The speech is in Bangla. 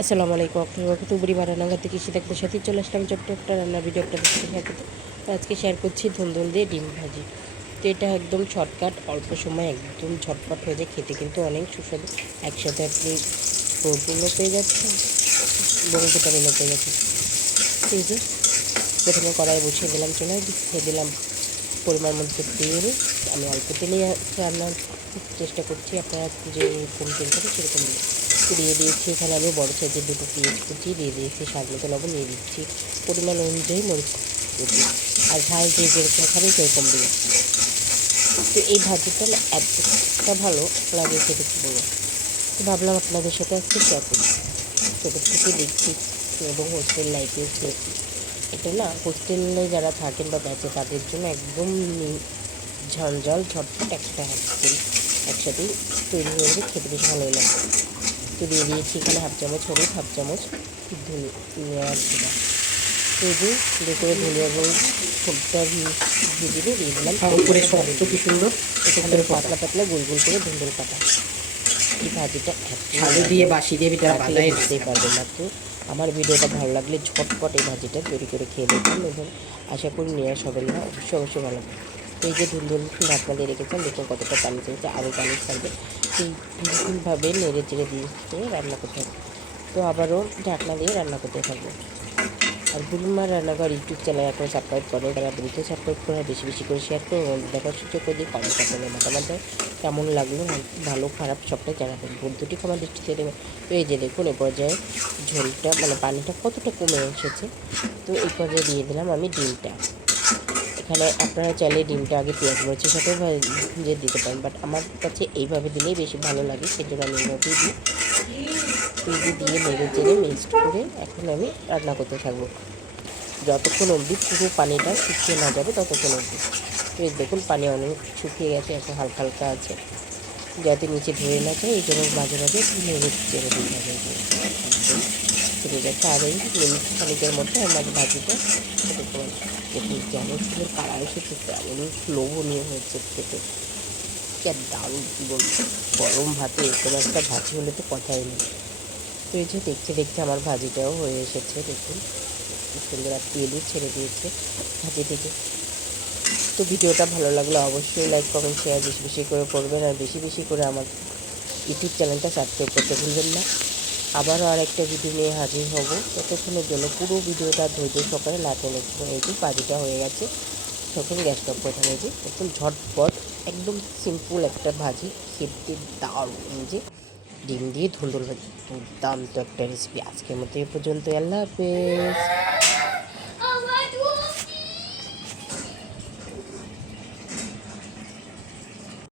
আসসালামু আলাইকুম। আপনার তো বুড়িমা রান্নাঘর থেকে এসে দেখতে সাথে চলে আসলাম ছোট্ট একটা রান্নার ভিডিও আপনাদের সাথে শেয়ার করতে। তো আজকে শেয়ার করছি ধুন্দুল দিয়ে ডিম ভাজি। তো এটা একদম শর্টকাট, অল্প সময় একদম ঝটপট হয়ে যায়, খেতে কিন্তু অনেক সুস্বাদু। একসাথে আপনি প্রোটিনও পেয়ে যাচ্ছেন এবং ভিটামিনও পেয়ে যাচ্ছেন। তো এই যে প্রথমে কড়াই বসিয়ে দিলাম, চুলায় দিয়ে দিলাম পরিমাণ মতো তেল। আমি অল্প তেলে রান্নার চেষ্টা করছি, আপনারা যে কম তেল করে সেরকম দিয়ে দিয়েছি। এখানে আমি বড় সাইজের দুটো পেঁয়াজ কুচি দিয়ে দিয়েছি, স্বাদ মতো লবণ দিয়ে দিচ্ছি, পরিমাণ অনুযায়ী মরিচ কুচি, আর ঝাল যে যেরকম খাবে সেরকম দিয়ে। তো এই ভাজিটা না এতটা ভালো লাগে সেটা কি বলবো। তো ভাবলাম আপনাদের সাথে আজকে শেয়ার করি। ছোটো থেকে দেখছি এবং হোস্টেল লাইফে খেয়েছি। এটা না হোস্টেলে যারা থাকেন বা ব্যাচে তাদের জন্য একদম ঝঞ্ঝাল ঝটপট একটা হ্যাপি একসাথেই তৈরি হয়ে গেলে খেতে বেশ ভালোই লাগে। তো দিয়ে দিয়েছি এখানে হাফ চামচ হলুদ, হাফ চামচ ধনিয়ার গুঁড়া, পেঁয়াজ দিয়ে করে ধনে এবং সবটা ভেজে দিয়ে দিলাম উপরে শক্ত কি সুন্দর, এখানে পাতলা পাতলা গোল গোল করে ধুন্দুল কাটা। এই ভাজিটা আলু দিয়ে বাসি দিয়ে বুঝতেই পারবেন না। তো আমার ভিডিওটা ভালো লাগলে ঝটপট এই ভাজিটা তৈরি করে খেয়ে দেখুন এবং আশা করি নিরাশ হবেন না, অবশ্যই ভালো লাগবে। তো এই যে ধুন্দুল ঢাকনা দিয়ে রেখেছেন, দেখুন কতটা পানি চলছে, আরও পানি ছাড়বে। এই ভুলভাবে নেড়ে চেড়ে দিয়ে রান্না করতে হবে। তো আবারও ঢাকনা দিয়ে রান্না করতে থাকবো। আর বুড়িমার রান্নাঘর ইউটিউব চ্যানেল এখন সাবস্ক্রাইব করে, তারা দ্রুত সাবস্ক্রাইব করে বেশি বেশি করে শেয়ার করে দেখার সুযোগ করে দিয়ে কমেন্ট করে মতামত কেমন লাগলো, ভালো খারাপ সবটাই জানাবেন। ভুল দুটি ক্ষমা দৃষ্টিতে দেবেন। তো এই যে দেখুন এ পর্যায়ে ঝোলটা পানিটা কতটা কমে এসেছে। তো এই পর্যায়ে দিয়ে দিলাম আমি ডিমটা। এখানে আপনারা চাইলে ডিমটা আগে পেঁয়াজ মরিচের সাথেও ভেজে দিতে পারেন, বাট আমার কাছে এইভাবে দিলেই বেশি ভালো লাগে, সেজন্য আমি এইভাবেই দিই। পেঁয়াজ দিয়ে নেড়ে চেড়ে মিক্সড করে এখন আমি রান্না করতে থাকবো যতক্ষণ অবধি পুরো পানিটা শুকিয়ে না যাবে ততক্ষণ অবধি। তো দেখুন পানি অনেক শুকিয়ে গেছে, এখন হালকা হালকা আছে, যাতে নিচে ধরে না যায় এই জন্য মাঝে মাঝে নেড়ে চেড়ে দিতে হবে। একদম ছেড়ে যাচ্ছে, আর এই মিনিট খানিকের মধ্যে আমার ভাজিটা দেখুন যেমন সুন্দর কালার এসেছে তেমনই লোভনীয় হয়েছে খেতে। কি দারুণ, কী বলবো, গরম ভাতে এরকম একটা ভাজি হলে তো কথাই নেই। তো এই যে দেখতে দেখতে আমার ভাজিটাও হয়ে এসেছে, দেখুন খুব সুন্দর আর তেলও ছেড়ে দিয়েছে ভাজি থেকে। তো ভিডিওটা ভালো লাগলে অবশ্যই লাইক কমেন্ট শেয়ার বেশি বেশি করে করবেন, আর বেশি বেশি করে আমার ইউটিউব চ্যানেলটা সাবস্ক্রাইব করতে ভুলবেন না। আবারও আরেকটা ভিডিও নিয়ে হাজির হব, ততক্ষণের জন্য পুরো ভিডিওটা ধৈর্য সহকারে লাটে নেব। এই যে ভাজিটা হয়ে গেছে, তখন গ্যাসটা প্রথমে এই যে একদম ঝটপট একদম সিম্পল একটা ভাজি, খেতে দারুণ। যে ডিম দিয়ে ধুন্দুল ভাজি দুর্দান্ত একটা রেসিপি। আজকের মতো এ পর্যন্ত, আল্লাহ হাফেজ।